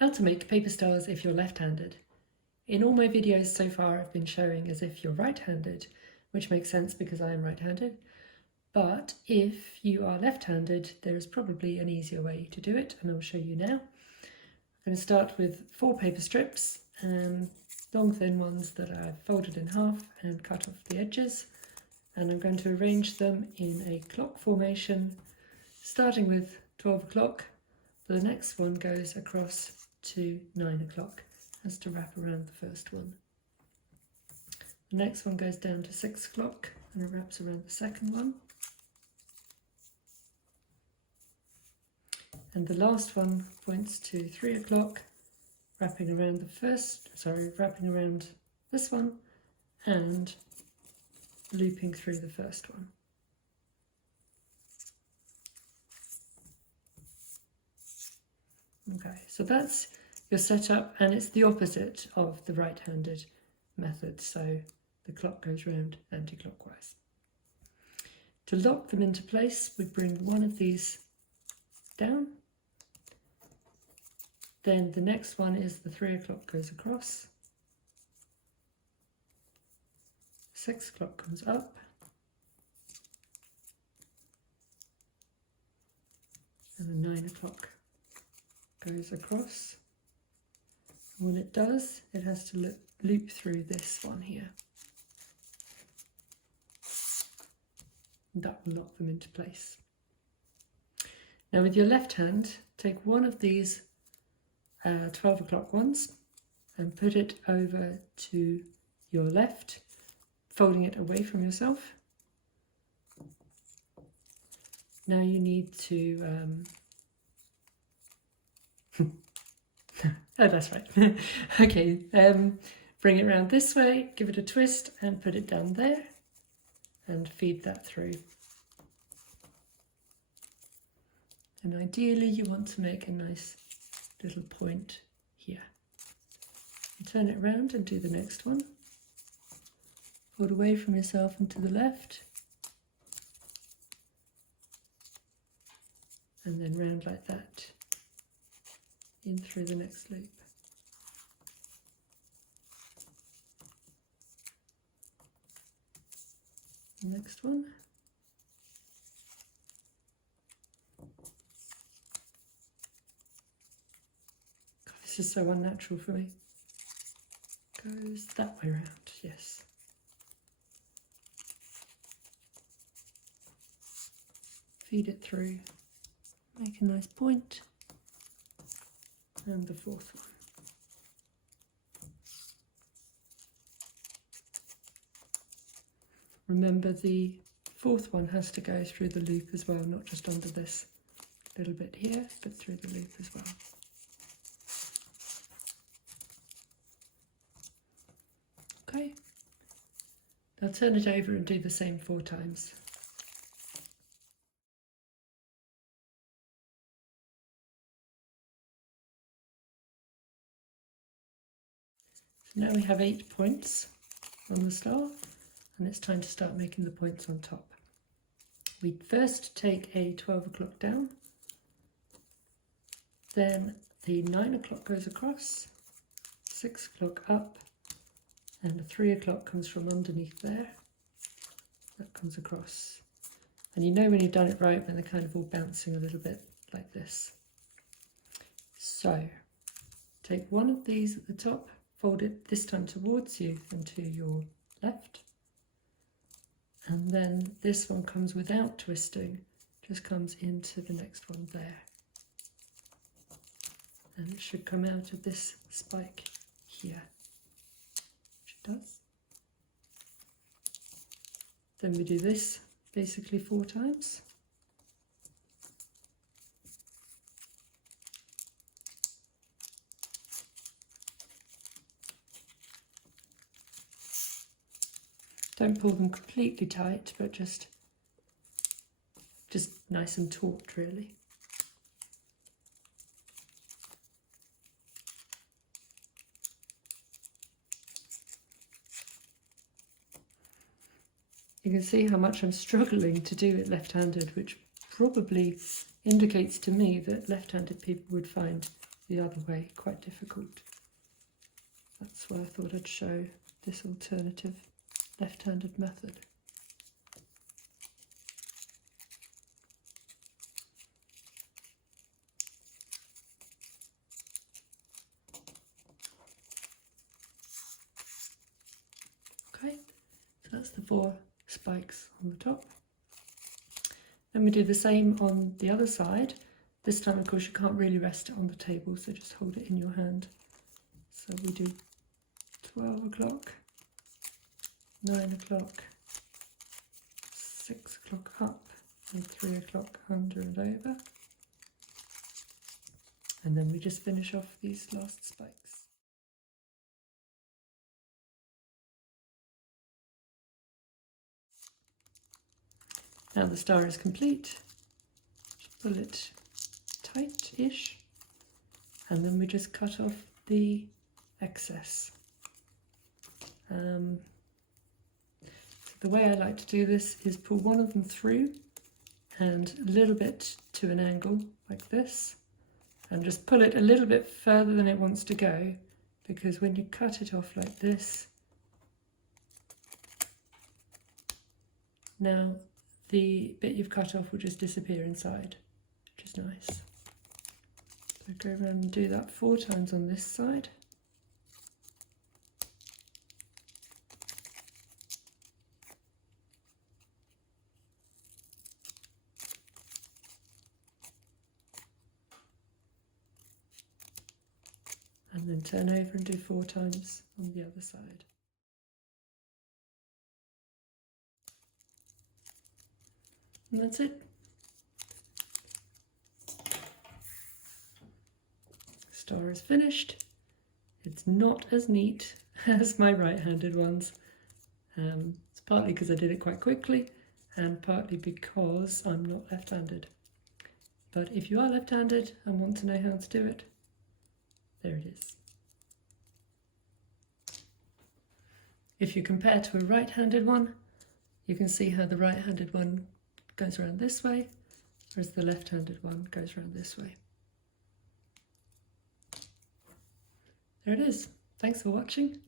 How to make paper stars if you're left-handed. In all my videos so far I've been showing as if you're right-handed, which makes sense because I am right-handed. But if you are left-handed, there is probably an easier way to do it, and I'll show you now. I'm going to start with 4 paper strips, long thin ones that I've folded in half and cut off the edges, and I'm going to arrange them in a clock formation, starting with 12 o'clock. The next one goes across to 9 o'clock, has to wrap around the first one. The next one goes down to 6 o'clock and it wraps around the second one. And the last one points to 3 o'clock, wrapping around this one and looping through the first one. Okay, so that's your setup, and it's the opposite of the right-handed method, so the clock goes round anti-clockwise. To lock them into place, we bring one of these down. Then the next one is the 3 o'clock goes across. 6 o'clock comes up. And the 9 o'clock goes across. And when it does, it has to loop through this one here. And that will lock them into place. Now with your left hand, take one of these 12 o'clock ones and put it over to your left, folding it away from yourself. Now you need to oh, that's right. Okay, bring it around this way, give it a twist and put it down there and feed that through. And ideally you want to make a nice little point here. And turn it around and do the next one. Fold away from yourself and to the left. And then round like that, in through the next loop. Next one. God, this is so unnatural for me. Goes that way around, yes. Feed it through, make a nice point. And the fourth one. Remember, the fourth one has to go through the loop as well, not just under this little bit here, but through the loop as well. Okay, now turn it over and do the same 4 times. Now we have 8 points on the star, and it's time to start making the points on top. We first take a 12 o'clock down, then the 9 o'clock goes across, 6 o'clock up, and the 3 o'clock comes from underneath there. That comes across. And you know when you've done it right when they're kind of all bouncing a little bit like this. So take one of these at the top, fold it this time towards you and to your left. And then this one comes without twisting, just comes into the next one there. And it should come out of this spike here, which it does. Then we do this basically 4 times. Don't pull them completely tight, but just nice and taut, really. You can see how much I'm struggling to do it left-handed, which probably indicates to me that left-handed people would find the other way quite difficult. That's why I thought I'd show this alternative left-handed method. Okay, so that's the 4 spikes on the top. Then we do the same on the other side. This time, of course, you can't really rest it on the table, so just hold it in your hand. So we do 12 o'clock, 9 o'clock, 6 o'clock up, and 3 o'clock under and over. And then we just finish off these last spikes. Now the star is complete. Just pull it tight-ish, and then we just cut off the excess. So the way I like to do this is pull one of them through and a little bit to an angle like this, and just pull it a little bit further than it wants to go, because when you cut it off like this, now the bit you've cut off will just disappear inside, which is nice. So go around and do that 4 times on this side. And then turn over and do 4 times on the other side. And that's it. Star is finished. It's not as neat as my right-handed ones. It's partly because I did it quite quickly and partly because I'm not left-handed. But if you are left-handed and want to know how to do it, there it is. If you compare to a right-handed one, you can see how the right-handed one goes around this way, whereas the left-handed one goes around this way. There it is. Thanks for watching.